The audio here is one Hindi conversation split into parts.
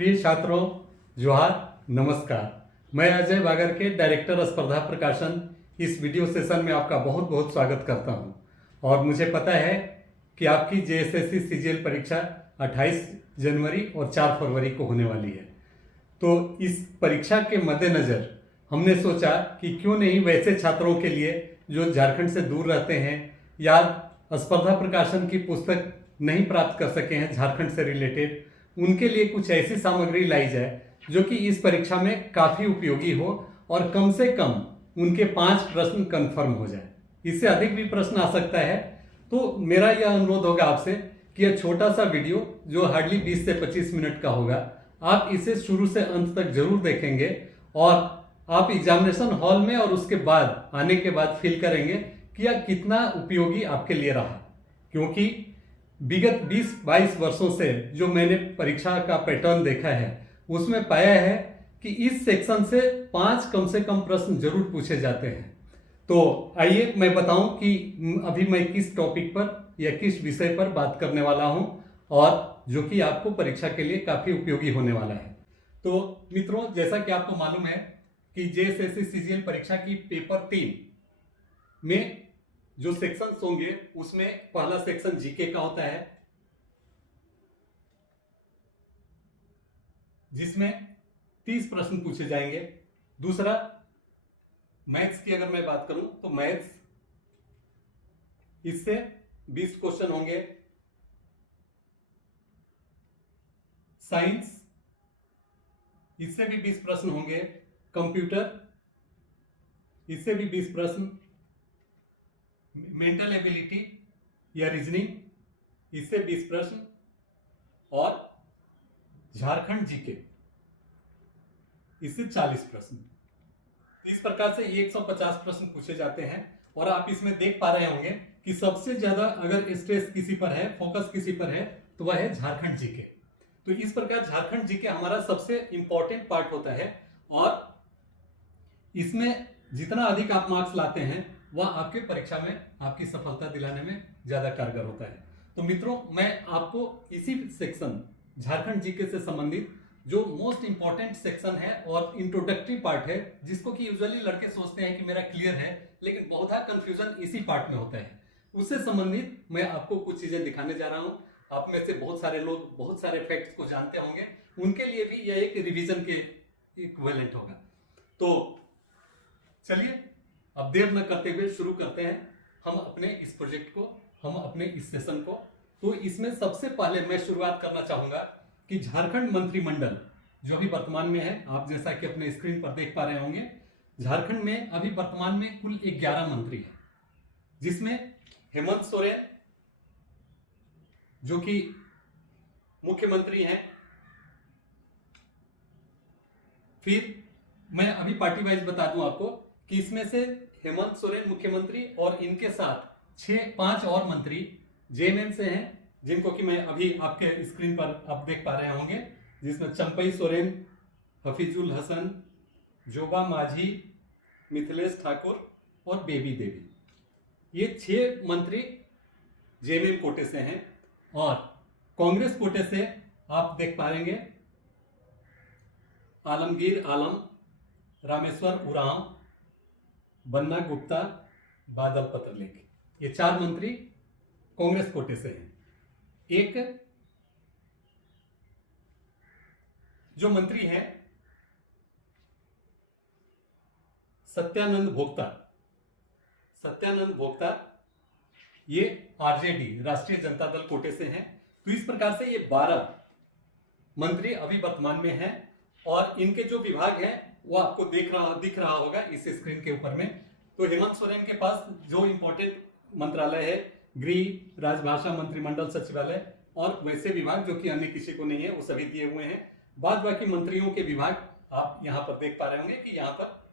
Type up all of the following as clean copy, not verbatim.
प्रिय छात्रों, जोहार, नमस्कार। मैं अजय बागर के डायरेक्टर स्पर्धा प्रकाशन इस वीडियो सेशन में आपका बहुत बहुत स्वागत करता हूं। और मुझे पता है कि आपकी जेएसएससी सीजीएल परीक्षा 28 जनवरी और 4 फरवरी को होने वाली है। तो इस परीक्षा के मद्देनज़र हमने सोचा कि क्यों नहीं वैसे छात्रों के लिए जो झारखंड से दूर रहते हैं या स्पर्धा प्रकाशन की पुस्तक नहीं प्राप्त कर सके हैं झारखंड से रिलेटेड, उनके लिए कुछ ऐसी सामग्री लाई जाए जो कि इस परीक्षा में काफ़ी उपयोगी हो और कम से कम उनके 5 प्रश्न कंफर्म हो जाए। इससे अधिक भी प्रश्न आ सकता है। तो मेरा यह अनुरोध होगा आपसे कि यह छोटा सा वीडियो जो हार्डली 20 से 25 मिनट का होगा, आप इसे शुरू से अंत तक जरूर देखेंगे और आप एग्जामिनेशन हॉल में और उसके बाद आने के बाद फील करेंगे कि यह कितना उपयोगी आपके लिए रहा। क्योंकि विगत 20-22 वर्षों से जो मैंने परीक्षा का पैटर्न देखा है उसमें पाया है कि इस सेक्शन से 5 कम से कम प्रश्न जरूर पूछे जाते हैं। तो आइए मैं बताऊं कि अभी मैं किस टॉपिक पर या किस विषय पर बात करने वाला हूं और जो कि आपको परीक्षा के लिए काफी उपयोगी होने वाला है। तो मित्रों, जैसा कि आपको मालूम है कि जेएसएससी सीजीएल परीक्षा की पेपर 3 में जो सेक्शंस होंगे उसमें पहला सेक्शन जीके का होता है, जिसमें 30 प्रश्न पूछे जाएंगे। दूसरा, मैथ्स की अगर मैं बात करूं तो मैथ्स, इससे 20 क्वेश्चन होंगे। साइंस, इससे भी 20 प्रश्न होंगे। कंप्यूटर, इससे भी 20 प्रश्न। मेंटल एबिलिटी या रीजनिंग, इससे 20 प्रश्न। और झारखंड जीके, इससे 40 प्रश्न। इस प्रकार से 150 प्रश्न पूछे जाते हैं। और आप इसमें देख पा रहे होंगे कि सबसे ज्यादा अगर स्ट्रेस किसी पर है, फोकस किसी पर है, तो वह है झारखंड जीके। तो इस प्रकार झारखंड जीके हमारा सबसे इंपॉर्टेंट पार्ट होता है और इसमें जितना अधिक आप मार्क्स लाते हैं वह आपके परीक्षा में आपकी सफलता दिलाने में ज्यादा कारगर होता है। तो मित्रों, मैं आपको इसी सेक्शन झारखंड जीके से संबंधित जो मोस्ट इंपॉर्टेंट सेक्शन है और इंट्रोडक्टरी पार्ट है, जिसको कि यूजुअली लड़के सोचते हैं कि मेरा क्लियर है, लेकिन बहुत कंफ्यूजन इसी पार्ट में होता है, उससे संबंधित मैं आपको कुछ चीजें दिखाने जा रहा हूं। आप में से बहुत सारे लोग बहुत सारे फैक्ट्स को जानते होंगे, उनके लिए भी यह एक रिवीजन के इक्विवेलेंट होगा। तो चलिए अब देर न करते हुए शुरू करते हैं हम अपने इस प्रोजेक्ट को, हम अपने इस सेशन को। तो इसमें सबसे पहले मैं शुरुआत करना चाहूंगा कि झारखंड मंत्रिमंडल जो अभी वर्तमान में है, आप जैसा कि अपने स्क्रीन पर देख पा रहे होंगे, झारखंड में अभी वर्तमान में कुल 11 मंत्री हैं, जिसमें हेमंत सोरेन जो कि मुख्यमंत्री हैं। फिर मैं अभी पार्टी वाइज बता दूं आपको कि इसमें से हेमंत सोरेन मुख्यमंत्री और इनके साथ 5 और मंत्री जेएमएम से हैं, जिनको कि मैं अभी आपके स्क्रीन पर आप देख पा रहे होंगे, जिसमें चंपई सोरेन, हफीजुल हसन, जोबा माझी, मिथिलेश ठाकुर और बेबी देवी। ये 6 मंत्री जेएमएम कोटे से हैं। और कांग्रेस कोटे से आप देख पाएंगे आलमगीर आलम, रामेश्वर उरांव, बन्ना गुप्ता, बादल पत्रलेख, ये 4 मंत्री कांग्रेस कोटे से हैं। एक जो मंत्री है सत्यानंद भोक्ता, ये आरजेडी राष्ट्रीय जनता दल कोटे से हैं। तो इस प्रकार से ये 12 मंत्री अभी वर्तमान में हैं। और इनके जो विभाग हैं वो आपको दिख रहा होगा इस स्क्रीन के ऊपर में। तो हेमंत सोरेन के पास जो इंपॉर्टेंट मंत्रालय है, गृह, राजभाषा, मंत्रिमंडल सचिवालय और वैसे विभाग जो कि अन्य किसी को नहीं है, वो सभी दिए हुए हैं। बाद बाकी मंत्रियों के विभाग आप यहां पर देख पा रहे होंगे कि यहां पर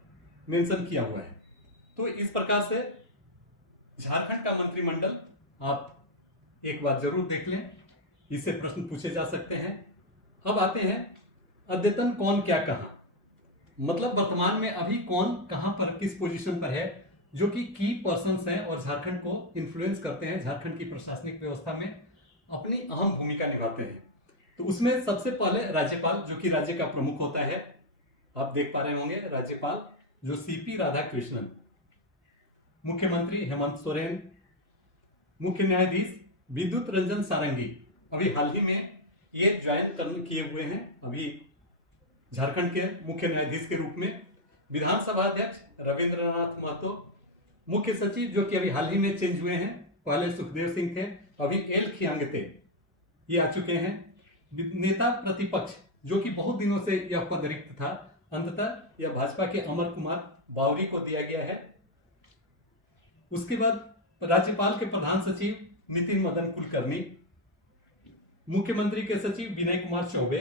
मेंशन किया हुआ है। तो इस प्रकार से झारखंड का मंत्रिमंडल आप एक बार जरूर देख लें, इससे प्रश्न पूछे जा सकते हैं। अब आते हैं अद्यतन कौन क्या कहा, मतलब वर्तमान में अभी कौन कहां पर किस पोजीशन पर है, जो कि की पर्सन्स हैं और झारखंड को इन्फ्लुएंस करते हैं, झारखंड की प्रशासनिक व्यवस्था में अपनी अहम भूमिका निभाते हैं। तो उसमें सबसे पहले राज्यपाल, जो कि राज्य का प्रमुख होता है, आप देख पा रहे होंगे राज्यपाल जो सीपी राधाकृष्णन, मुख्यमंत्री हेमंत सोरेन, मुख्य न्यायाधीश विद्युत रंजन सारंगी, अभी हाल ही में ये ज्वाइन किए हुए हैं अभी झारखंड के मुख्य न्यायाधीश के रूप में। विधानसभा अध्यक्ष रविंद्रनाथ महतो, मुख्य सचिव जो कि अभी हाल ही में चेंज हुए हैं, पहले सुखदेव सिंह थे, अभी एल खियांगते ये आ चुके हैं। नेता प्रतिपक्ष जो कि बहुत दिनों से यह पद रिक्त था, अंततः यह भाजपा के अमर कुमार बावरी को दिया गया है। उसके बाद राज्यपाल के प्रधान सचिव नितिन मदन कुलकर्णी, मुख्यमंत्री के सचिव विनय कुमार चौबे,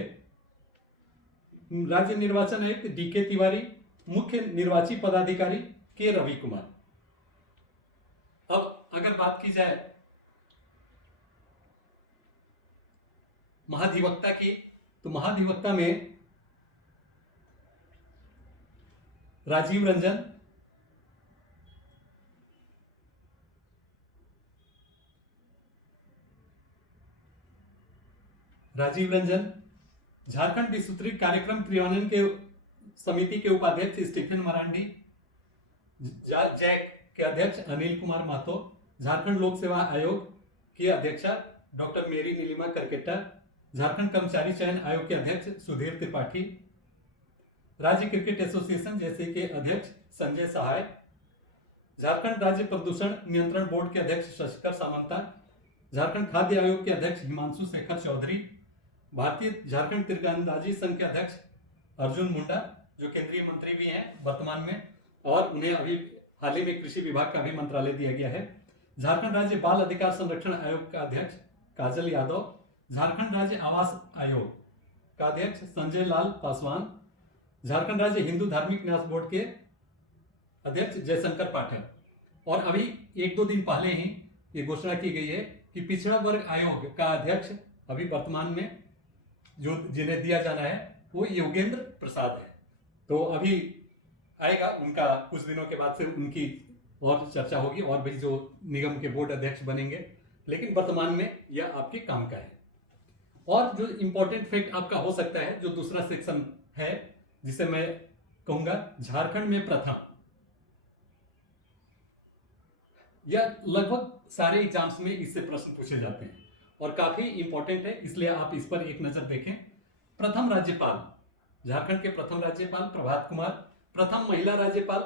राज्य निर्वाचन आयुक्त डीके तिवारी, मुख्य निर्वाची पदाधिकारी के रवि कुमार। अब अगर बात की जाए महाधिवक्ता की, तो महाधिवक्ता में राजीव रंजन, झारखंड विस्तृत कार्यक्रम क्रियान्वयन के समिति के उपाध्यक्ष स्टीफन मरांडी, जैक के अध्यक्ष अनिल कुमार महतो, झारखंड लोक सेवा आयोग की अध्यक्षा डॉक्टर मेरी नीलिमा करकेटा, झारखंड कर्मचारी चयन आयोग के अध्यक्ष सुधीर त्रिपाठी, राज्य क्रिकेट एसोसिएशन जैसे के अध्यक्ष संजय सहाय, झारखंड राज्य प्रदूषण नियंत्रण बोर्ड के अध्यक्ष शशिकर सामंता, झारखंड खाद्य आयोग के अध्यक्ष हिमांशु शेखर चौधरी, भारतीय झारखंड तीरंदाजी संघ के अध्यक्ष अर्जुन मुंडा जो केंद्रीय मंत्री भी हैं वर्तमान में, और उन्हें अभी हाल ही में कृषि विभाग का भी मंत्रालय दिया गया है। झारखंड राज्य बाल अधिकार संरक्षण आयोग का अध्यक्ष काजल यादव, झारखंड राज्य आवास आयोग का अध्यक्ष संजय लाल पासवान, झारखंड राज्य हिंदू धार्मिक न्यास बोर्ड के अध्यक्ष जयशंकर पाठक। और अभी 1-2 दिन पहले ही ये घोषणा की गई है कि पिछड़ा वर्ग आयोग का अध्यक्ष अभी वर्तमान में जो जिन्हें दिया जाना है वो योगेंद्र प्रसाद है। तो अभी आएगा उनका, कुछ दिनों के बाद से उनकी और चर्चा होगी और भी जो निगम के बोर्ड अध्यक्ष बनेंगे, लेकिन वर्तमान में यह आपके काम का है। और जो इंपॉर्टेंट फैक्ट आपका हो सकता है, जो दूसरा सेक्शन है जिसे मैं कहूंगा झारखंड में प्रथम, यह लगभग सारे एग्जाम्स में इससे प्रश्न पूछे जाते हैं और काफी इंपॉर्टेंट है, इसलिए आप इस पर एक नजर देखें। प्रथम राज्यपाल, झारखंड के प्रथम राज्यपाल प्रभात कुमार, प्रथम महिला राज्यपाल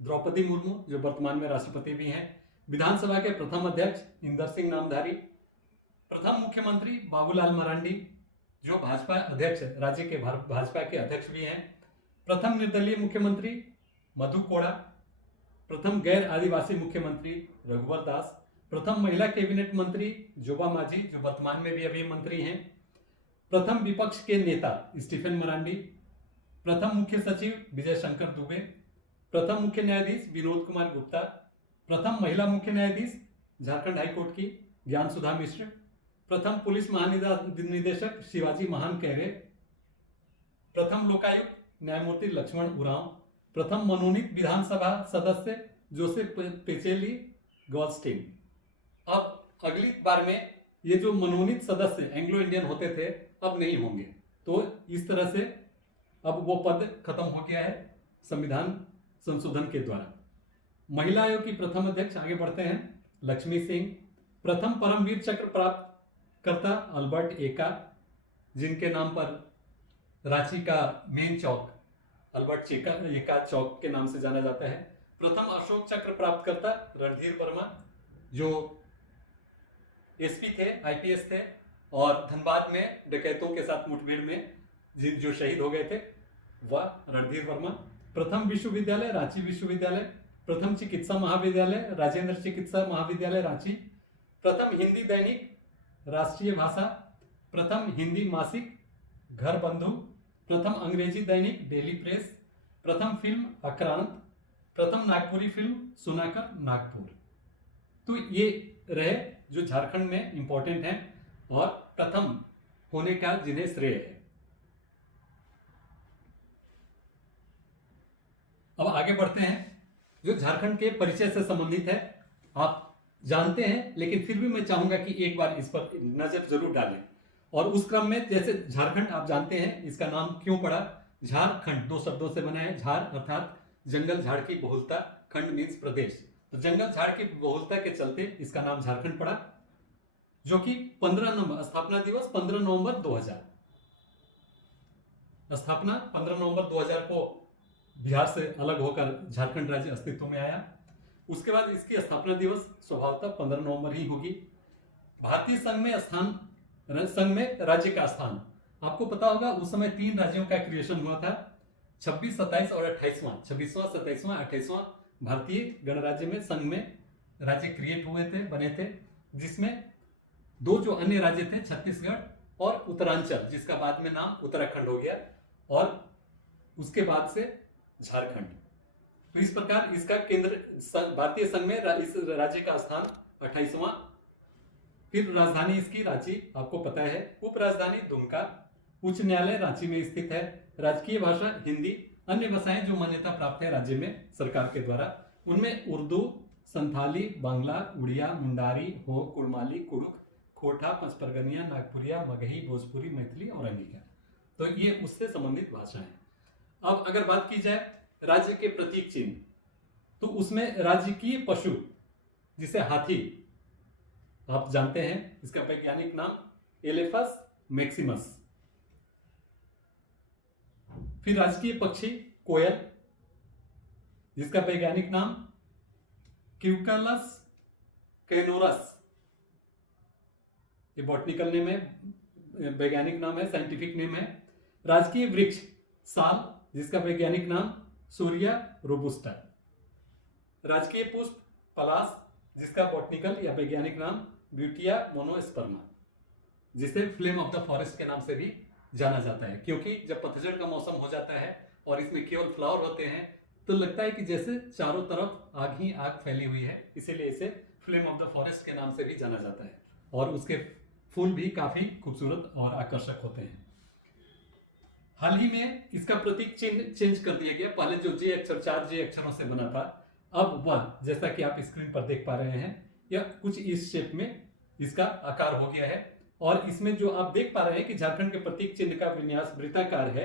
द्रौपदी मुर्मू जो वर्तमान में राष्ट्रपति भी हैं, विधानसभा के प्रथम अध्यक्ष इंदर सिंह नामधारी, प्रथम मुख्यमंत्री बाबूलाल मरांडी जो भाजपा अध्यक्ष, राज्य के भाजपा के अध्यक्ष भी हैं, प्रथम निर्दलीय मुख्यमंत्री मधु कोड़ा, प्रथम गैर आदिवासी मुख्यमंत्री रघुवर दास, प्रथम महिला कैबिनेट मंत्री जोबा माझी जो वर्तमान में भी अभी मंत्री हैं, प्रथम विपक्ष के नेता स्टीफन मरांडी, प्रथम मुख्य सचिव विजय शंकर दुबे, प्रथम मुख्य न्यायाधीश विनोद कुमार गुप्ता, प्रथम महिला मुख्य न्यायाधीश झारखंड हाईकोर्ट की ज्ञान सुधा मिश्र, प्रथम पुलिस महानिदेशक शिवाजी महान कैरे, प्रथम लोकायुक्त न्यायमूर्ति लक्ष्मण उरांव, प्रथम मनोनीत विधानसभा सदस्य जोसेफ पेचेली गॉल्स्टीन। अब अगली बार में ये जो मनोनीत सदस्य एंग्लो इंडियन होते थे अब नहीं होंगे, तो इस तरह से अब वो पद खत्म हो गया है संविधान संशोधन के द्वारा। महिला आयोग की प्रथम अध्यक्ष, आगे बढ़ते हैं, लक्ष्मी सिंह, प्रथम परमवीर चक्र प्राप्त करता अल्बर्ट एका जिनके नाम पर रांची का मेन चौक अल्बर्ट एका चौक के नाम से जाना जाता है, प्रथम अशोक चक्र प्राप्त करता रणधीर वर्मा जो एसपी थे, आईपीएस थे और धनबाद में डकैतों के साथ मुठभेड़ में जो शहीद हो गए थे वह रणधीर वर्मा, प्रथम विश्वविद्यालय रांची विश्वविद्यालय, प्रथम चिकित्सा महाविद्यालय राजेंद्र चिकित्सा महाविद्यालय रांची, प्रथम हिंदी दैनिक राष्ट्रीय भाषा, प्रथम हिंदी मासिक घर बंधु, प्रथम अंग्रेजी दैनिक डेली प्रेस, प्रथम फिल्म आक्रांत, प्रथम नागपुरी फिल्म सुनाकर नागपुर। तो ये रहे जो झारखंड में इंपॉर्टेंट हैं और प्रथम होने का जिन्हें श्रेय है। अब आगे बढ़ते हैं, जो झारखंड के परिचय से संबंधित है, आप जानते हैं लेकिन फिर भी मैं चाहूंगा कि एक बार इस पर नजर जरूर डालें। और उस क्रम में जैसे झारखंड आप जानते हैं इसका नाम क्यों पड़ा, झारखंड दो शब्दों से बना है। झार अर्थात जंगल झाड़ की बहुलता, खंड मीन्स प्रदेश, तो जंगल झाड़ की बहुलता के चलते इसका नाम झारखंड पड़ा। जो कि 15 नवंबर, स्थापना दिवस 15 नवंबर 2000, स्थापना 15 नवंबर 2000 को बिहार से अलग होकर झारखंड राज्य अस्तित्व में आया। उसके बाद इसकी स्थापना दिवस स्वभावतः 15 नवंबर ही होगी। भारतीय संघ में राज्य का स्थान आपको पता होगा, उस समय 3 राज्यों का क्रिएशन हुआ था, 26, 27 और 28वां, 26वां, 27वां, 28वां भारतीय गणराज्य में संघ में राज्य क्रिएट हुए थे, बने थे, जिसमें 2 जो अन्य राज्य थे, छत्तीसगढ़ और उत्तरांचल, जिसका बाद में नाम उत्तराखंड हो गया, और उसके बाद से झारखंड। तो इस प्रकार इसका केंद्र भारतीय संघ में इस राज्य का स्थान 28वां। फिर राजधानी इसकी रांची, आपको पता है, उप राजधानी दुमका, उच्च न्यायालय रांची में स्थित है, राजकीय भाषा हिंदी, अन्य भाषाएं जो मान्यता प्राप्त है राज्य में सरकार के द्वारा, उनमें उर्दू, संथाली, बांग्ला, उड़िया, मुंडारी, हो, कुड़माली, कुड़ुक, खोटा, पंचपरगनिया, नागपुरिया, मगही, भोजपुरी, मैथिली और अंगिका। तो ये उससे संबंधित भाषा है। अब अगर बात की जाए राज्य के प्रतीक चिन्ह, तो उसमें राजकीय पशु जिसे हाथी आप जानते हैं, इसका वैज्ञानिक नाम एलेफस मैक्सिमस। फिर राजकीय पक्षी कोयल, जिसका वैज्ञानिक नाम क्यूकलस कैनोरस, ये बॉटनिकल नेम है, वैज्ञानिक नाम है, साइंटिफिक नेम है। राजकीय वृक्ष साल, जिसका वैज्ञानिक नाम सूर्या रोबुस्टा। राजकीय पुष्प पलाश, जिसका बॉटनिकल या वैज्ञानिक नाम ब्यूटिया मोनोस्पर्मा, जिसे फ्लेम ऑफ द फॉरेस्ट के नाम से भी जाना जाता है, क्योंकि जब पतझड़ का मौसम हो जाता है और इसमें केवल फ्लावर होते हैं तो लगता है कि जैसे चारों तरफ आग ही आग फैली हुई है, इसीलिए इसे फ्लेम ऑफ द फॉरेस्ट के नाम से भी जाना जाता है। और उसके फूल भी काफी खूबसूरत और आकर्षक होते हैं। हाल ही में इसका प्रतीक चिन्ह चेंज कर दिया गया, पहले जो जे अक्षर 4 जे अक्षरों से बना था, अब वह, जैसा कि आप स्क्रीन पर देख पा रहे हैं, यह कुछ इस शेप में इसका आकार हो गया है। और इसमें जो आप देख पा रहे हैं कि झारखंड के प्रतीक चिन्ह का विन्यास वृत्ताकार है,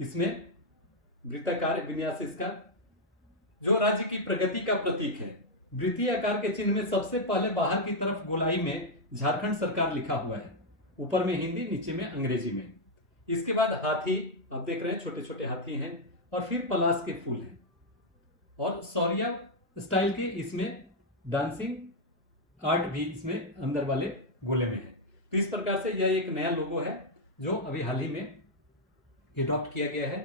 इसमें वृत्ताकार विन्यास इसका, जो राज्य की प्रगति का प्रतीक है। वृत्तीय आकार के चिन्ह में सबसे पहले बाहर की तरफ गोलाई में झारखंड सरकार लिखा हुआ है, ऊपर में हिंदी, नीचे में अंग्रेजी में। इसके बाद हाथी आप देख रहे हैं, छोटे छोटे हाथी हैं, और फिर पलाश के फूल हैं, और सौर्या स्टाइल की इसमें डांसिंग आर्ट भी इसमें अंदर वाले गोले में है। तो इस प्रकार से यह एक नया लोगो है जो अभी हाल ही में एडॉप्ट किया गया है।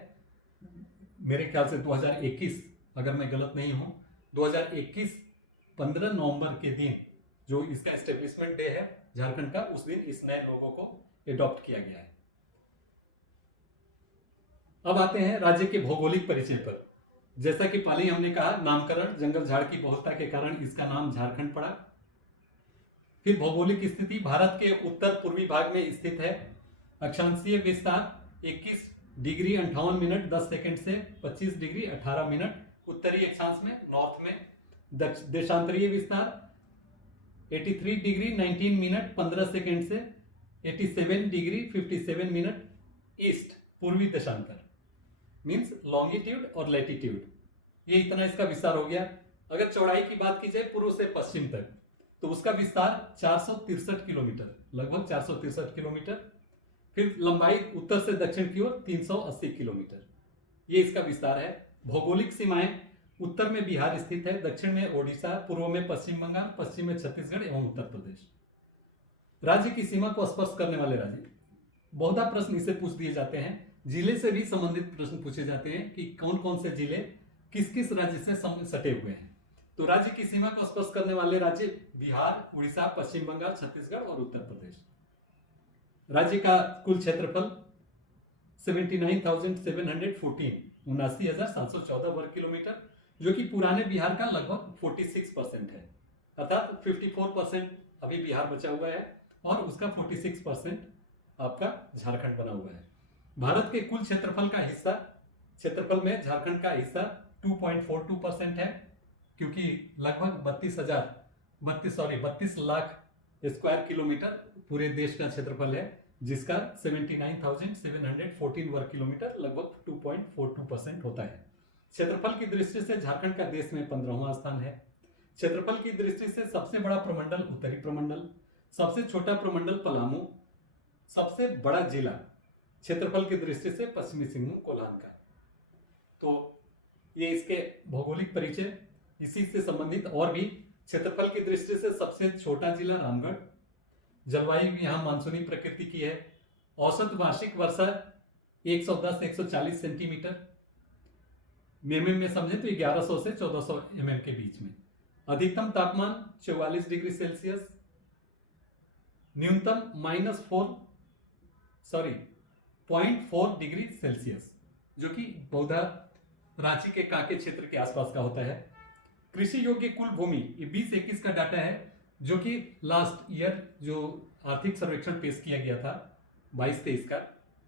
मेरे ख्याल से 2021, अगर मैं गलत नहीं हूं, 2021 15 नवंबर के दिन जो इसका एस्टेब्लिशमेंट डे है झारखंड का, उस दिन इस नए लोगो को एडॉप्ट किया गया है। अब आते हैं राज्य के भौगोलिक परिचय पर। जैसा कि पहले ही हमने कहा, नामकरण जंगल झाड़ की बहुलता के कारण इसका नाम झारखंड पड़ा। फिर भौगोलिक स्थिति, भारत के उत्तर पूर्वी भाग में स्थित है। अक्षांशीय विस्तार 21 डिग्री 58 मिनट 10 सेकंड से 25 डिग्री 18 मिनट उत्तरी अक्षांश में, नॉर्थ में। देशांतरीय विस्तार 83 डिग्री 19 मिनट 15 सेकंड से 87 डिग्री 57 मिनट ईस्ट, पूर्वी देशांतर, मीन्स लॉन्गिट्यूड और लैटिट्यूड। ये इतना इसका विस्तार हो गया। अगर चौड़ाई की बात की जाए पूर्व से पश्चिम तक, तो उसका विस्तार 463 किलोमीटर, लगभग 463 किलोमीटर। फिर लंबाई उत्तर से दक्षिण की ओर 380 किलोमीटर, ये इसका विस्तार है। भौगोलिक सीमाएं, उत्तर में बिहार स्थित है, दक्षिण में ओडिशा, पूर्व में पश्चिम बंगाल, पश्चिम में छत्तीसगढ़ एवं उत्तर प्रदेश। राज्य की सीमा को स्पर्श करने वाले राज्य, बहुधा प्रश्न इसे पूछ दिए जाते हैं। जिले से भी संबंधित प्रश्न पूछे जाते हैं कि कौन कौन से जिले किस किस राज्य से सटे हुए हैं। तो राज्य की सीमा को स्पर्श करने वाले राज्य बिहार, उड़ीसा, पश्चिम बंगाल, छत्तीसगढ़ और उत्तर प्रदेश। राज्य का कुल क्षेत्रफल 79,714, 79,714 वर्ग किलोमीटर, जो कि पुराने बिहार का लगभग 46% है। अर्थात 54% अभी बिहार बचा हुआ है और उसका 46% आपका झारखंड बना हुआ है। भारत के कुल क्षेत्रफल में झारखंड का हिस्सा 2.42% है, क्योंकि लगभग 32 लाख स्क्वायर किलोमीटर पूरे देश का क्षेत्रफल है, जिसका 79,714 वर्ग किलोमीटर लगभग 2.42% होता है। क्षेत्रफल की दृष्टि से झारखंड का देश में 15वां स्थान है। क्षेत्रफल की दृष्टि से सबसे बड़ा प्रमंडल उत्तरी प्रमंडल, सबसे छोटा प्रमंडल पलामू, सबसे बड़ा जिला क्षेत्रफल की दृष्टि से पश्चिमी सिंहभूम कोल्हान का। तो ये इसके भौगोलिक परिचय। इसी से संबंधित और भी क्षेत्रफल की दृष्टि से सबसे छोटा जिला रामगढ़। जलवायु यहाँ मानसूनी प्रकृति की है। औसत वार्षिक वर्षा 110-140 सेंटीमीटर, mm में समझे तो 1100 से 1400 mm के बीच में। अधिकतम तापमान 44 डिग्री सेल्सियस, न्यूनतम -0.4 डिग्री सेल्सियस, जो कि बौद्धा रांची के कांके क्षेत्र के आसपास का होता है। कृषि योग्य कुल भूमि ये 2021 का डाटा है, जो कि लास्ट ईयर जो आर्थिक सर्वेक्षण पेश किया गया था 22-23 का,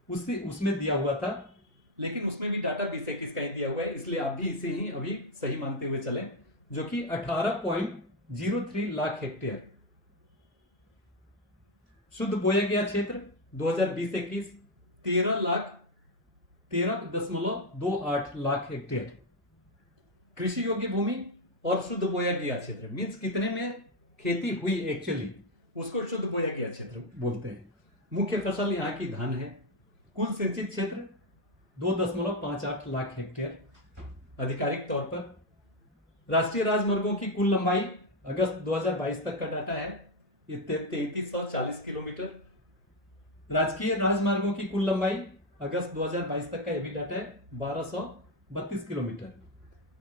उसमें दिया हुआ था, लेकिन उसमें भी डाटा 2021 का ही दिया हुआ है, इसलिए आप भी इसे ही अभी सही मानते हुए चलें, जो कि 18.03 लाख हेक्टेयर। शुद्ध बोया गया क्षेत्र 2020-21 13.28 लाख हेक्टेयर। कृषि योग्य भूमि और शुद्ध बोया गया क्षेत्र मीन्स कितने में खेती हुई एक्चुअली, उसको शुद्ध बोया गया क्षेत्र बोलते हैं। मुख्य फसल यहाँ की धान है। कुल सिंचित क्षेत्र 2.58 लाख हेक्टेयर आधिकारिक तौर पर। राष्ट्रीय राजमार्गों की कुल लंबाई अगस्त 2022 तक का डाटा है, ये 3340 किलोमीटर। राजकीय राजमार्गों की कुल लंबाई अगस्त 2022 तक का ये भी डाटा है 1232 किलोमीटर।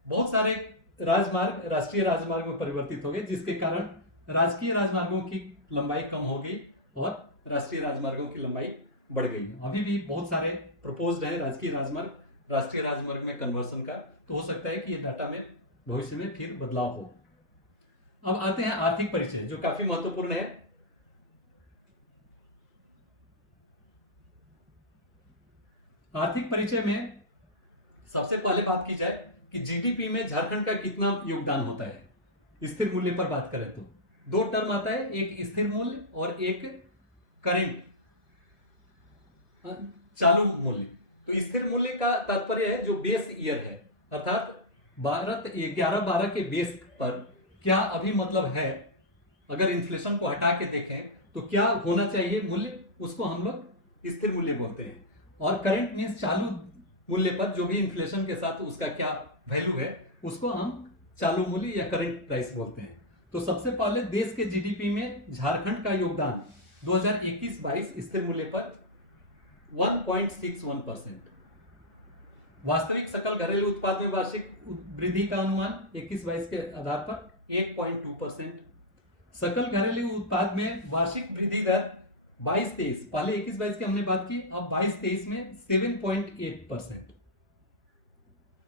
बहुत सारे राजमार्ग राष्ट्रीय राजमार्ग में परिवर्तित हो गए, जिसके कारण राजकीय राजमार्गों की लंबाई कम हो गई और राष्ट्रीय राजमार्गों की लंबाई बढ़ गई। अभी भी बहुत सारे प्रपोज्ड है राजकीय राजमार्ग राष्ट्रीय राजमार्ग में कन्वर्सन का, तो हो सकता है कि ये डाटा में भविष्य में फिर बदलाव हो। अब आते हैं आर्थिक परिचय, जो काफी महत्वपूर्ण है। आर्थिक परिचय में सबसे पहले बात की जाए कि जीडीपी में झारखंड का कितना योगदान होता है। स्थिर मूल्य पर बात करें तो दो टर्म आता है, एक स्थिर मूल्य और एक करेंट चालू मूल्य। तो स्थिर मूल्य का तात्पर्य है जो बेस ईयर है, अर्थात 11-12 के बेस पर क्या अभी मतलब है, अगर इन्फ्लेशन को हटा के देखें तो क्या होना चाहिए मूल्य, उसको हम लोग स्थिर मूल्य बोलते हैं। और करंट मीन्स चालू मूल्य पर जो भी इन्फ्लेशन के साथ उसका क्या वैल्यू है, उसको हम चालू मूल्य या करंट प्राइस बोलते हैं। तो सबसे पहले देश के जीडीपी में झारखंड का योगदान 2021-22 स्थिर मूल्य पर 1.61%। वास्तविक सकल घरेलू उत्पाद में वार्षिक वृद्धि का अनुमान 21-22 के आधार पर 8.2%। सकल घरेलू उत्पाद में वार्षिक वृद्धि दर 22-23, पहले 21-22 की हमने बात की, अब 22-23 में 7.8%।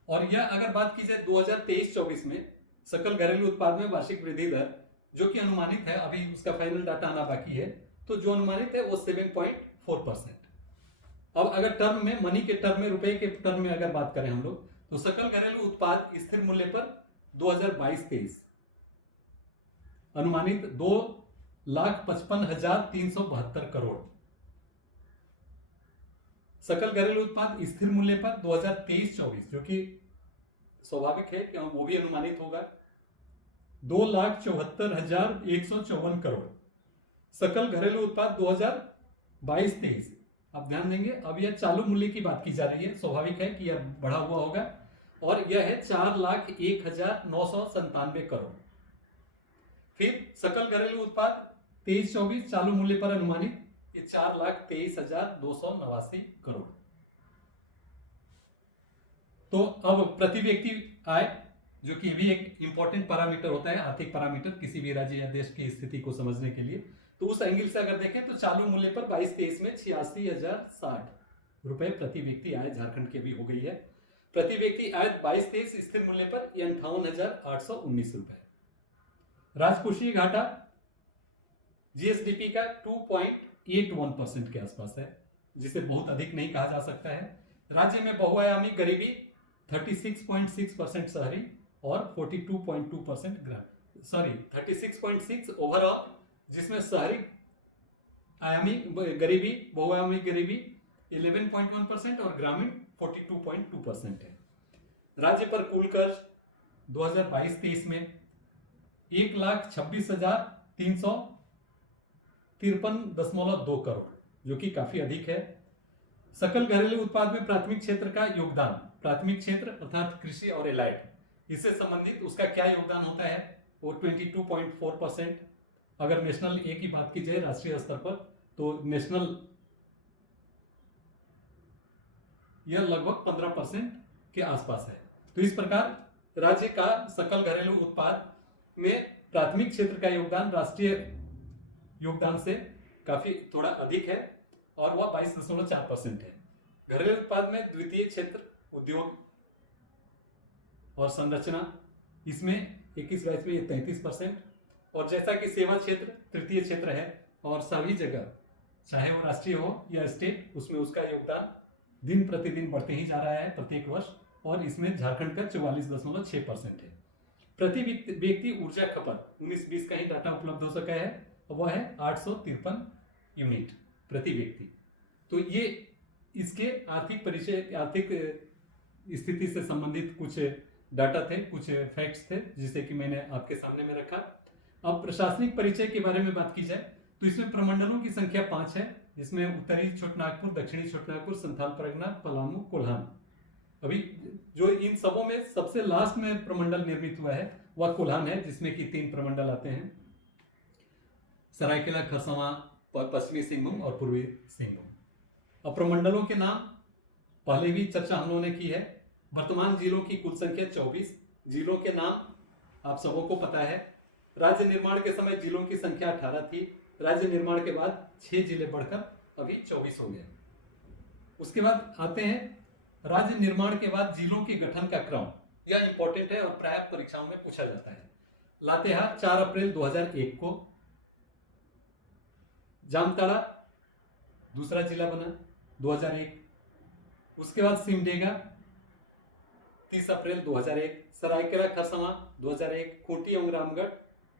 और यह अगर बात की जाए 2023-24 में सकल घरेलू उत्पाद में वार्षिक वृद्धि दर जो कि अनुमानित है, अभी उसका फाइनल डाटा आना बाकी है, तो जो अनुमानित है वो 7.4%। अब अगर टर्म में मनी के टर्म में रुपए के टर्म में अगर बात करें हम लोग, तो सकल घरेलू उत्पाद स्थिर मूल्य पर 2022-23 अनुमानित 2,55,372 करोड़। सकल घरेलू उत्पाद स्थिर मूल्य पर 2023-24 जो कि स्वाभाविक है कि वो भी अनुमानित होगा 2,74,154 करोड़। सकल घरेलू उत्पाद 2022-23, अब ध्यान देंगे, अब यह चालू मूल्य की बात की जा रही है, स्वाभाविक है कि यह बढ़ा हुआ होगा, और यह है 4,01,997 करोड़। फिर सकल घरेलू उत्पाद 23-24 चालू मूल्य पर अनुमानित ये 4,23,289 करोड़। तो अब प्रति व्यक्ति आय, जो कि भी एक इंपॉर्टेंट पैरामीटर होता है, आर्थिक पैरामीटर किसी भी राज्य या देश की स्थिति को समझने के लिए, तो उस एंगल से अगर देखें तो चालू मूल्य पर 22-23 में 86,060 रुपए प्रति व्यक्ति आय झारखंड की भी हो गई है। प्रति व्यक्ति आय 22-23 स्थिर मूल्य पर 58,819 रुपए। राजकोषीय घाटा जीएसडीपी का 2.81% के आसपास है, जिसे बहुत अधिक नहीं कहा जा सकता है। राज्य में बहुआयामी गरीबी 36.6% शहरी और 42.2% 36.6 ओवरऑल जिसमें शहरी आयामी गरीबी, बहुआयामी गरीबी 11.1% और ग्रामीण 42.2% है। राज्य पर कुल कर्ज 2022-23 में 1,26,353.2 करोड़, जो कि काफी अधिक है। सकल घरेलू उत्पाद में प्राथमिक क्षेत्र का योगदान, प्राथमिक क्षेत्र अर्थात कृषि और एलाइड, इससे संबंधित उसका क्या योगदान होता है, वो 22.4%। अगर नेशनल ए की बात की जाए राष्ट्रीय स्तर पर, तो नेशनल यह लगभग 15% के आसपास है। तो इस प्रकार राज्य का सकल घरेलू उत्पाद में प्राथमिक क्षेत्र का योगदान राष्ट्रीय योगदान से काफी थोड़ा अधिक है और वह 22.4% है। घरेलू उत्पाद में द्वितीय क्षेत्र, उद्योग और संरचना, इसमें 21-22 में 33%, और जैसा कि सेवा क्षेत्र तृतीय क्षेत्र है और सभी जगह चाहे वो राष्ट्रीय हो या स्टेट, उसमें उसका योगदान दिन प्रतिदिन बढ़ते ही जा रहा है प्रत्येक वर्ष, और इसमें झारखंड का 44.6% है। प्रति व्यक्ति ऊर्जा खपत 19-20 का ही डाटा उपलब्ध हो सका है, वह है 853 यूनिट प्रति व्यक्ति। तो ये इसके आर्थिक परिचय, आर्थिक स्थिति से संबंधित कुछ डाटा थे, कुछ फैक्ट्स थे, जिसे कि मैंने आपके सामने में रखा। अब प्रशासनिक परिचय के बारे में बात की जाए तो इसमें प्रमंडलों की संख्या 5 है, जिसमें उत्तरी छोटानागपुर, दक्षिणी छोटानागपुर, संथाल परगना, पलामू, कोल्हान। अभी जो इन सबों में सबसे लास्ट में प्रमंडल निर्मित हुआ है वह कोल्हान है, जिसमें कि 3 प्रमंडल आते हैं, सरायकेला, खरसावां, पश्चिमी सिंहभूम और पूर्वी सिंहभूम। अब प्रमंडलों के नाम पहले भी चर्चा हम लोगों ने की है। वर्तमान जिलों की कुल संख्या 24। जिलों के नाम आप सबों को पता है। राज्य निर्माण के समय जिलों की संख्या 18 थी। राज्य निर्माण के बाद 6 जिले बढ़कर अभी 24 हो गए। उसके बाद आते हैं राज्य निर्माण के बाद जिलों के गठन का क्रम। यह इंपॉर्टेंट है और प्राय परीक्षाओं में पूछा जाता है। लातेहार 4 अप्रैल 2001 को, जामताड़ा दूसरा जिला बना 2001। उसके बाद सिमडेगा 30 अप्रैल 2001, सरायकेला खरसावां 2001, खूंटी और रामगढ़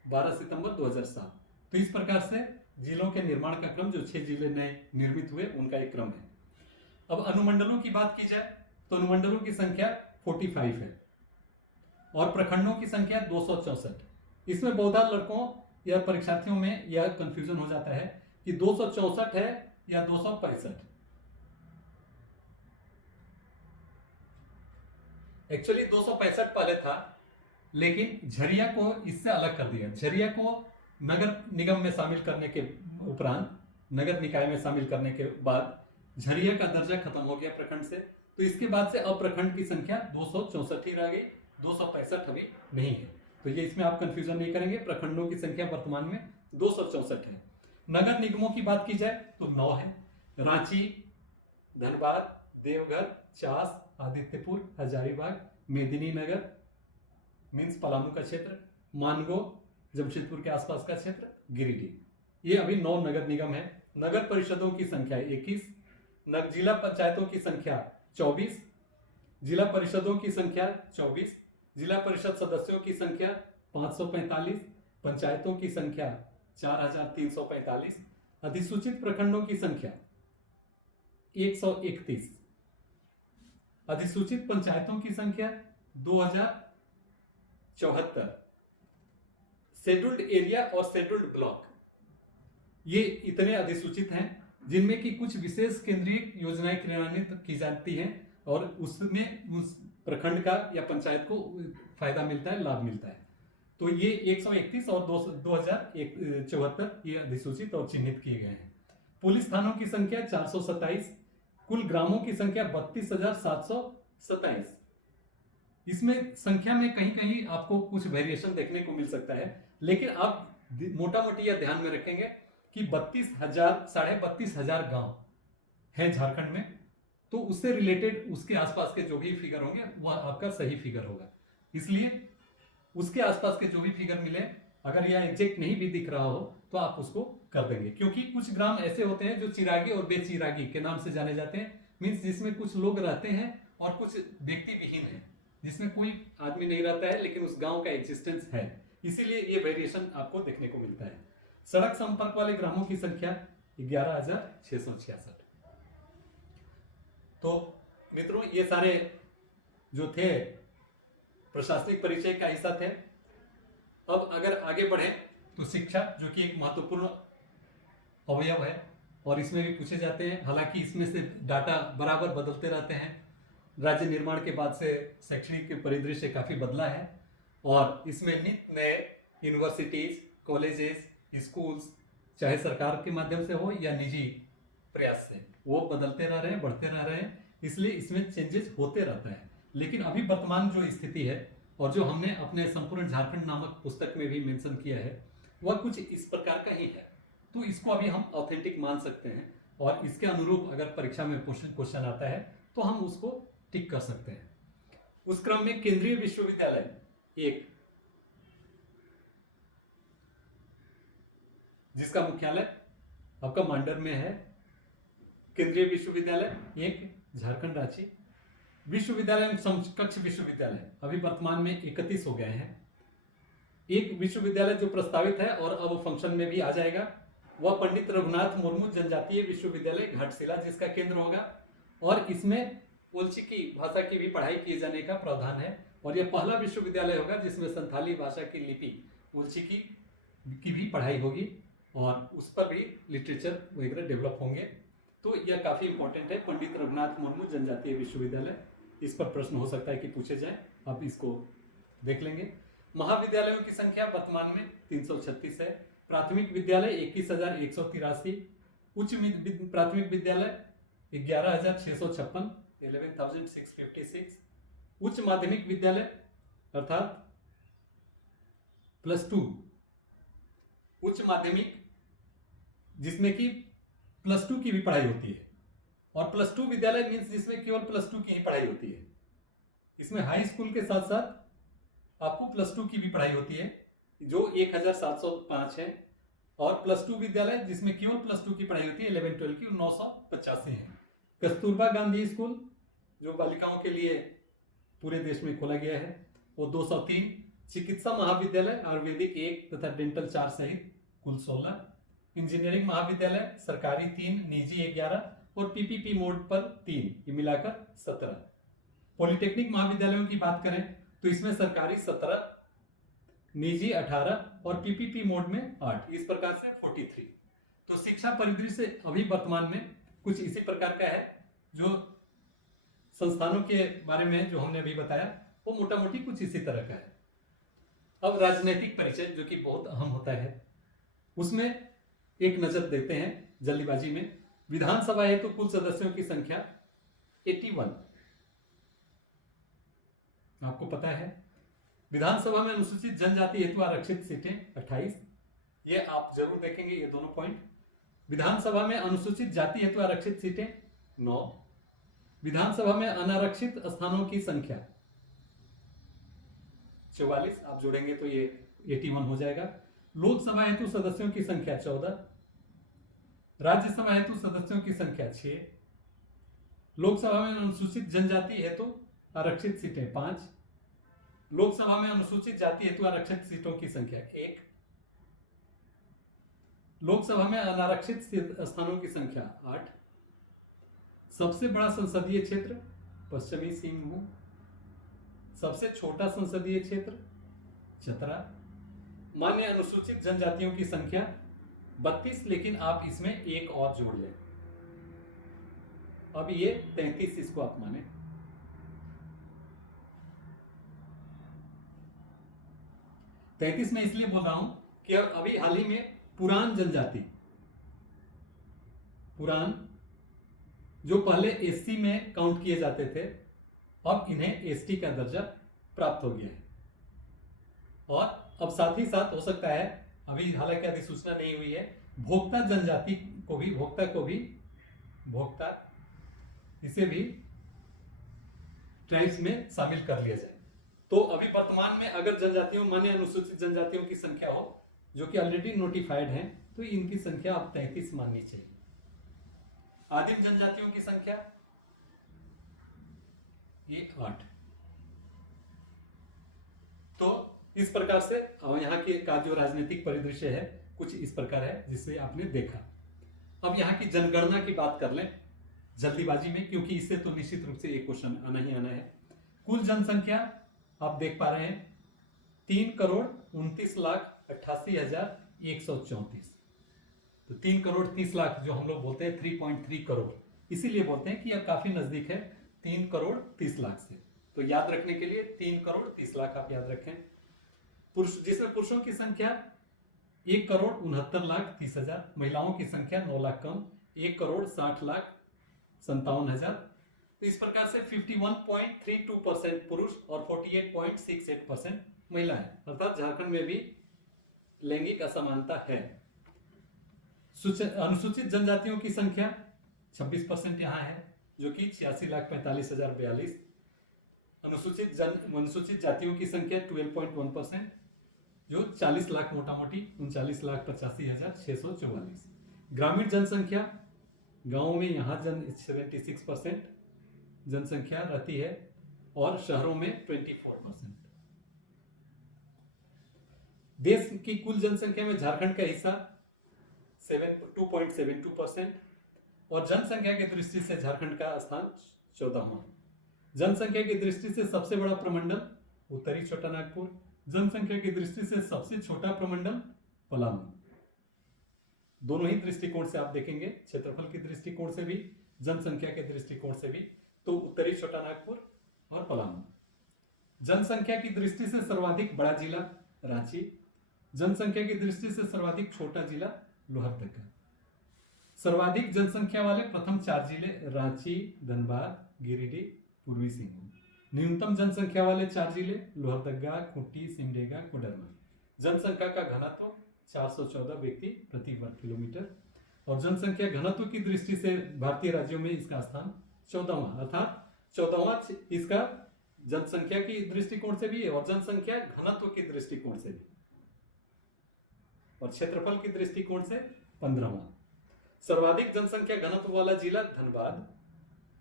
12 सितंबर 2007। तो इस प्रकार से जिलों के निर्माण का क्रम, जो 6 जिले नए निर्मित हुए, उनका एक क्रम है। अब अनुमंडलों की बात की जाए तो अनुमंडलों की संख्या 45 है और प्रखंडों की संख्या 264। इसमें बहुधा लड़कों या परीक्षार्थियों में यह कंफ्यूजन हो जाता है कि 264 है या 265। एक्चुअली 265 पहले था, लेकिन झरिया को इससे अलग कर दिया। झरिया को नगर निगम में शामिल करने के उपरांत, नगर निकाय में शामिल करने के बाद झरिया का दर्जा खत्म हो गया प्रखंड से। तो इसके बाद से अब प्रखंड की संख्या 264 ही रह गई, 265 अभी नहीं है। तो ये इसमें आप कंफ्यूजन नहीं करेंगे। प्रखंडों की संख्या वर्तमान में 264 है। नगर निगमों की बात की जाए तो 9 है। रांची, धनबाद, देवघर, चास, आदित्यपुर, हजारीबाग, मेदिनीनगर मीन्स पलामू का क्षेत्र, मानगो जमशेदपुर के आसपास का क्षेत्र, गिरिडीह। ये अभी 9 नगर निगम है। नगर परिषदों की संख्या 21, जिला पंचायतों की संख्या 24, जिला परिषदों की संख्या 24, जिला परिषद सदस्यों की संख्या 545, पंचायतों की संख्या 4345, अधिसूचित प्रखंडों की संख्या 131, अधिसूचित पंचायतों की संख्या 2074, शेड्यूल्ड एरिया और शेड्यूल्ड ब्लॉक, ये इतने अधिसूचित हैं जिनमें कि कुछ विशेष केंद्रीय योजनाएं क्रियान्वित की जाती हैं और उसमें उस प्रखंड का या पंचायत को फायदा मिलता है, लाभ मिलता है। तो ये 131 और 2074 ये अधिसूचित और चिन्हित किए गए हैं। पुलिस थानों की संख्या 427, कुल ग्रामों की संख्या 32,727। इसमें संख्या में कहीं कहीं आपको कुछ वेरिएशन देखने को मिल सकता है, लेकिन आप मोटा मोटी यह ध्यान में रखेंगे कि 32,000 गांव हैं झारखंड में। तो उससे रिलेटेड उसके आसपास के जो भी फिगर होंगे वह आपका सही फिगर होगा। इसलिए उसके आसपास के जो भी फिगर मिले, अगर यह एग्जैक्ट नहीं भी दिख रहा हो तो आप उसको कर देंगे, क्योंकि कुछ ग्राम ऐसे होते हैं जो चिरागी और बेचिरागी के नाम से जाने जाते हैं। मीन्स जिसमें कुछ लोग रहते हैं और कुछ व्यक्ति विहीन है, जिसमें कोई आदमी नहीं रहता है लेकिन उस गांव का एग्जिस्टेंस है। इसीलिए ये वेरिएशन आपको देखने को मिलता है। सड़क संपर्क वाले ग्रामों की संख्या 11,666। तो मित्रों, ये सारे जो थे प्रशासनिक परिचय का हिस्सा थे। अब अगर आगे बढ़े तो शिक्षा, जो कि एक महत्वपूर्ण अवयव है और इसमें भी पूछे जाते हैं, हालांकि इसमें से डाटा बराबर बदलते रहते हैं। राज्य निर्माण के बाद से शैक्षणिक परिदृश्य काफी बदला है और इसमें नित्य नए यूनिवर्सिटीज, कॉलेजेस, स्कूल्स, चाहे सरकार के माध्यम से हो या निजी प्रयास से, वो बदलते रह रहे हैं, बढ़ते रह रहे हैं, इसलिए इसमें चेंजेस होते रहता है। लेकिन अभी वर्तमान जो स्थिति है और जो हमने अपने संपूर्ण झारखंड नामक पुस्तक में भी मेंशन किया है, वह कुछ इस प्रकार का ही है। तो इसको अभी हम ऑथेंटिक मान सकते हैं और इसके अनुरूप अगर परीक्षा में क्वेश्चन आता है तो हम उसको टिक कर सकते हैं। उस क्रम में केंद्रीय विश्वविद्यालय एक, जिसका मुख्यालय आपका मांडर में है, केंद्रीय विश्वविद्यालय एक, झारखंड रांची। विश्वविद्यालय एवं समकक्ष विश्वविद्यालय अभी वर्तमान में 31 हो गए हैं। एक विश्वविद्यालय जो प्रस्तावित है और अब फंक्शन में भी आ जाएगा, वह पंडित रघुनाथ मुर्मू जनजातीय विश्वविद्यालय घाटशिला, जिसका केंद्र होगा और इसमें उल्चिकी भाषा की भी पढ़ाई किए जाने का प्रावधान है। और यह पहला विश्वविद्यालय होगा जिसमें संथाली भाषा की लिपि उल्चिकी की भी पढ़ाई होगी और उस पर भी लिटरेचर वगैरह डेवलप होंगे। तो यह काफी इंपॉर्टेंट है, पंडित रघुनाथ मुर्मू जनजातीय विश्वविद्यालय। इस पर प्रश्न हो सकता है कि पूछे जाए, आप इसको देख लेंगे। महाविद्यालयों की संख्या वर्तमान में 336 है। प्राथमिक विद्यालय 21,183, उच्च प्राथमिक विद्यालय 11,656, 11,656, उच्च माध्यमिक विद्यालय अर्थात +2, उच्च माध्यमिक जिसमें कि +2 की भी पढ़ाई होती है, और +2 विद्यालय मीन्स जिसमें केवल +2 की ही पढ़ाई होती है। इसमें हाई स्कूल के साथ साथ आपको +2 की भी पढ़ाई होती है, जो 1,705 है, और +2 विद्यालय जिसमें केवल +2 की पढ़ाई होती है 11-12 की, 985 है। कस्तूरबा गांधी स्कूल जो बालिकाओं के लिए पूरे देश में खोला गया है, वो 203। चिकित्सा महाविद्यालय आयुर्वेदिक 1 तथा डेंटल 4 सहित कुल 16। इंजीनियरिंग महाविद्यालय सरकारी 3, निजी 11 और पीपीपी मोड पर 3, ये मिलाकर 17। पॉलिटेक्निक महाविद्यालयों की बात करें तो इसमें सरकारी 17, निजी 18 और पीपीपी मोड में 8, इस प्रकार से 43। तो शिक्षा परिदृश्य अभी वर्तमान में कुछ इसी प्रकार का है। जो संस्थानों के बारे में जो हमने अभी बताया वो मोटा मोटी कुछ इसी तरह का है। अब राजनीतिक परिचय, जो कि बहुत अहम होता है, उसमें एक नजर देते हैं जल्दीबाजी में। विधानसभा हेतु कुल सदस्यों की संख्या 81, आपको पता है। विधानसभा में अनुसूचित जनजाति हेतु आरक्षित सीटें 28, ये आप जरूर देखेंगे ये दोनों पॉइंट। विधानसभा में अनुसूचित जाति हेतु आरक्षित सीटें 9। विधानसभा में अनारक्षित स्थानों की संख्या 44, आप जोड़ेंगे तो ये 81 हो जाएगा। लोकसभा हेतु सदस्यों की संख्या 14, राज्यसभा हेतु सदस्यों की संख्या 6, लोकसभा में अनुसूचित जनजाति हेतु आरक्षित सीटें 5, लोकसभा में अनुसूचित जाति हेतु आरक्षित सीटों की संख्या 1, लोकसभा में अनारक्षित स्थानों की संख्या 8। सबसे बड़ा संसदीय क्षेत्र पश्चिमी सिंहभूम, सबसे छोटा संसदीय क्षेत्र चतरा। मान्य अनुसूचित जनजातियों की संख्या 32, लेकिन आप इसमें एक और जोड़ लें, अब ये 33 इसको आप माने। तैंतीस में इसलिए बोल रहा हूं कि अभी हाल ही में पुरान जनजाति, पुरान जो पहले एससी में काउंट किए जाते थे, अब इन्हें एसटी का दर्जा प्राप्त हो गया है। और अब साथ ही साथ हो सकता है, अभी हालांकि अधिसूचना नहीं हुई है, भोक्ता जनजाति को भी, भोक्ता इसे भी ट्राइब्स में शामिल कर लिया जाए। तो अभी वर्तमान में अगर जनजातियों, मान्य अनुसूचित जनजातियों की संख्या हो जो कि ऑलरेडी नोटिफाइड है, तो इनकी संख्या अब 33 माननी चाहिए। आदिम जनजातियों की संख्या ये 8। तो इस प्रकार से यहाँ के का जो राजनीतिक परिदृश्य है कुछ इस प्रकार है जिसे आपने देखा। अब यहाँ की जनगणना की बात कर लें जल्दीबाजी में, क्योंकि इससे तो निश्चित रूप से एक क्वेश्चन आना ही आना है। कुल जनसंख्या आप देख पा रहे हैं 3,29,88,134। तो 3,30,00,000 जो हम लोग बोलते हैं 3.3 करोड़, इसीलिए बोलते हैं कि यह काफी नजदीक है 3,30,00,000 से। तो याद रखने के लिए 3,30,00,000 आप याद रखें। पुरुष, जिसमें पुरुषों की संख्या 1,69,30,000, महिलाओं की संख्या 9 लाख कम 1,60,57,000। तो इस प्रकार से 51.32% पुरुष और 48.68% महिला है, अर्थात झारखंड में भी लैंगिक असमानता है। अनुसूचित जनजातियों की संख्या 26% यहाँ है, जो कि 86,45,042। अनुसूचित जातियों की संख्या 12.1%, जो 40 लाख मोटा मोटी 39,85,644। ग्रामीण जनसंख्या, गांवों में यहाँ 76% जनसंख्या रहती है और शहरों में 24%। देश की कुल जनसंख्या में झारखंड का हिस्सा 2.72% और जनसंख्या की दृष्टि से झारखंड का स्थान 14वां। जनसंख्या की दृष्टि से सबसे बड़ा प्रमंडल उत्तरी छोटा नागपुर, जनसंख्या की दृष्टि से सबसे छोटा प्रमंडल पलामू। दोनों ही दृष्टिकोण से आप देखेंगे, क्षेत्रफल की दृष्टिकोण से भी, जनसंख्या के दृष्टिकोण से भी, तो उत्तरी छोटा नागपुर और पलामू। जनसंख्या की दृष्टि से सर्वाधिक बड़ा जिला रांची, जनसंख्या की दृष्टि से सर्वाधिक छोटा जिला लोहरदगा। सर्वाधिक जनसंख्या वाले प्रथम 4 जिले रांची, धनबाद, गिरिडीह, पूर्वी सिंहभूम। न्यूनतम जनसंख्या वाले 4 जिले लोहरदगा, खूंटी, सिमडेगा, कोडरमा। जनसंख्या का घनत्व 414 व्यक्ति प्रति वर्ग किलोमीटर और जनसंख्या घनत्व की दृष्टि से भारतीय राज्यों में इसका स्थान 14वां, अर्थात 14वां इसका जनसंख्या की दृष्टिकोण से भी है और जनसंख्या घनत्व की दृष्टिकोण से भी, और क्षेत्रफल की दृष्टिकोण से 15वां। सर्वाधिक जनसंख्या घनत्व वाला जिला धनबाद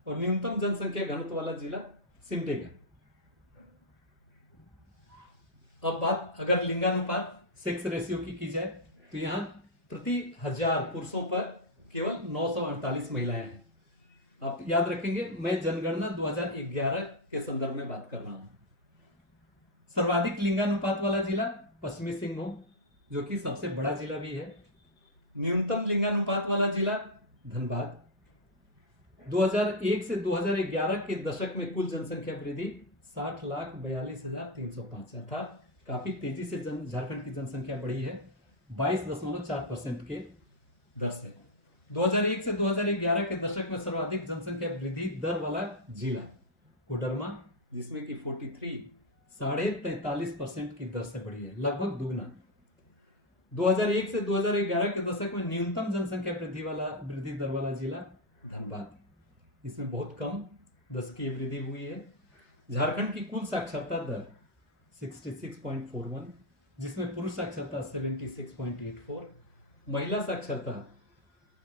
और न्यूनतम जनसंख्या घनत्व वाला जिला सिमडेगा। अब बात अगर लिंगानुपात सेक्स रेशियो की जाए तो यहां प्रति 1000 पुरुषों पर केवल 948 महिलाएं हैं। आप याद रखेंगे, मैं जनगणना 2011 के संदर्भ में बात कर रहा हूं। सर्वाधिक लिंगानुपात वाला जिला पश्चिमी सिंहभूम, जो कि सबसे बड़ा जिला भी है। न्यूनतम लिंगानुपात वाला जिला धनबाद। 2001 से 2011 के दशक में कुल जनसंख्या वृद्धि 60,42,305, अर्थात काफी तेजी से झारखंड की जनसंख्या बढ़ी है 22.4% के दर से। 2001 से 2011 के दशक में सर्वाधिक जनसंख्या वृद्धि दर वाला जिला कोडरमा, जिसमें कि 43.43% की दर से बढ़ी है, लगभग दुगना। 2001 से 2011 के दशक में न्यूनतम जनसंख्या वृद्धि दर वाला जिला धनबाद, इसमें बहुत कम दशकीय वृद्धि हुई है। झारखंड की कुल साक्षरता दर 66.41, जिसमें पुरुष साक्षरता 76.84, महिला साक्षरता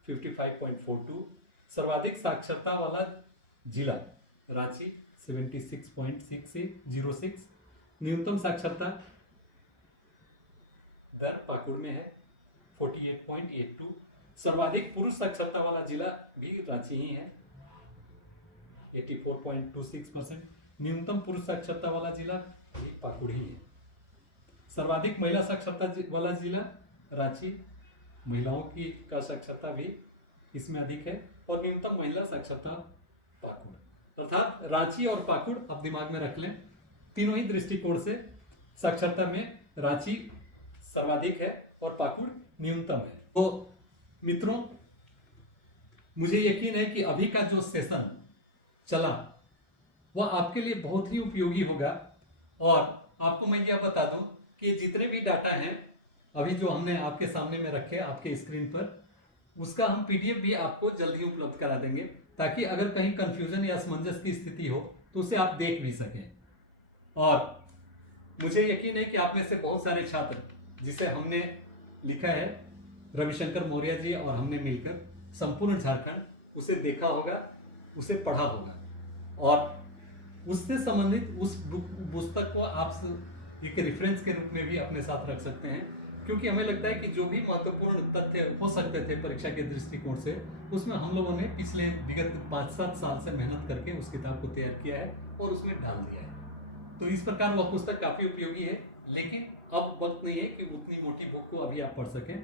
55.42। सर्वाधिक साक्षरता वाला जिला रांची 76.06, न्यूनतम साक्षरता दर पाकुड़ में है 48.82। सर्वाधिक पुरुष साक्षरता वाला जिला भी रांची ही है 84.26%। न्यूनतम पुरुष साक्षरता वाला जिला भी पाकुड़ ही है। सर्वाधिक महिला साक्षरता वाला जिला रांची, महिलाओं की का साक्षरता भी इसमें अधिक है और न्यूनतम महिला साक्षरता पाकुड़, अर्थात रांची और पाकुड़ आप दिमाग में रख लें। तीनों ही दृष्टिकोण से साक्षरता में रांची सर्वाधिक है और पाकुड़ न्यूनतम है। तो मित्रों, मुझे यकीन है कि अभी का जो सेशन चला वह आपके लिए बहुत ही उपयोगी होगा। और आपको मैं यह बता दूं कि जितने भी डाटा हैं अभी जो हमने आपके सामने में रखे आपके स्क्रीन पर, उसका हम पीडीएफ भी आपको जल्द ही उपलब्ध करा देंगे, ताकि अगर कहीं कंफ्यूजन या असमंजस की स्थिति हो तो उसे आप देख भी सकें। और मुझे यकीन है कि आप में से बहुत सारे छात्र, जिसे हमने लिखा है रविशंकर मौर्य जी और हमने मिलकर संपूर्ण झारखंड, उसे देखा होगा, उसे पढ़ा होगा और उससे संबंधित उस पुस्तक को आप एक रेफरेंस के रूप में भी अपने साथ रख सकते हैं, क्योंकि हमें लगता है कि जो भी महत्वपूर्ण तथ्य हो सकते थे परीक्षा के दृष्टिकोण से, उसमें हम लोगों ने पिछले विगत 5-7 साल से मेहनत करके उस किताब को तैयार किया है और उसमें डाल दिया है। तो इस प्रकार वह पुस्तक काफी उपयोगी है, लेकिन अब वक्त नहीं है कि उतनी मोटी बुक को अभी आप पढ़ सकें।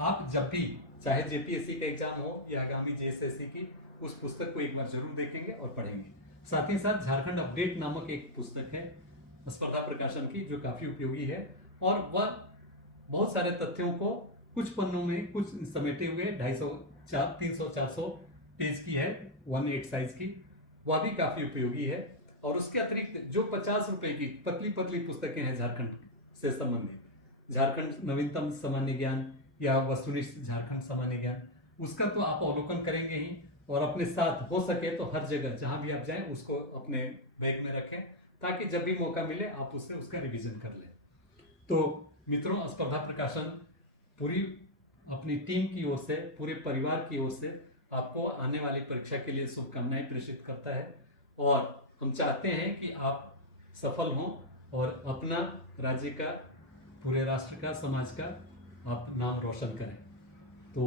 आप जब भी, चाहे जेपीएससी का एग्जाम हो या आगामी जेएसएससी की, उस पुस्तक को एक बार जरूर देखेंगे और पढ़ेंगे। साथ ही साथ झारखंड अपडेट नामक एक पुस्तक है स्पर्धा प्रकाशन की, जो काफी उपयोगी है और वह बहुत सारे तथ्यों को कुछ पन्नों में कुछ समेटे हुए 250, 300-400 पेज की है, 1/8 साइज की, वह भी काफी उपयोगी है। और उसके अतिरिक्त जो 50 रुपए की पतली पतली पुस्तकें हैं झारखंड से संबंधित, झारखंड नवीनतम सामान्य ज्ञान या वस्तुनिष्ठ झारखंड सामान्य ज्ञान, उसका तो आप अवलोकन करेंगे ही, और अपने साथ हो सके तो हर जगह जहां भी आप जाएं उसको अपने बैग में रखें, ताकि जब भी मौका मिले आप उससे उसका रिवीजन कर लें। तो मित्रों, स्पर्धा प्रकाशन पूरी अपनी टीम की ओर से, पूरे परिवार की ओर से आपको आने वाली परीक्षा के लिए शुभकामनाएं प्रेषित करता है, और हम चाहते हैं कि आप सफल हों और अपना, राज्य का, पूरे राष्ट्र का, समाज का आप नाम रोशन करें। तो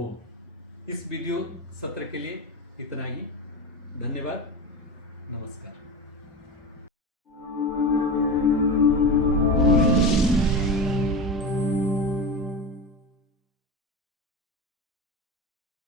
इस वीडियो सत्र के लिए इतना ही। धन्यवाद। नमस्कार।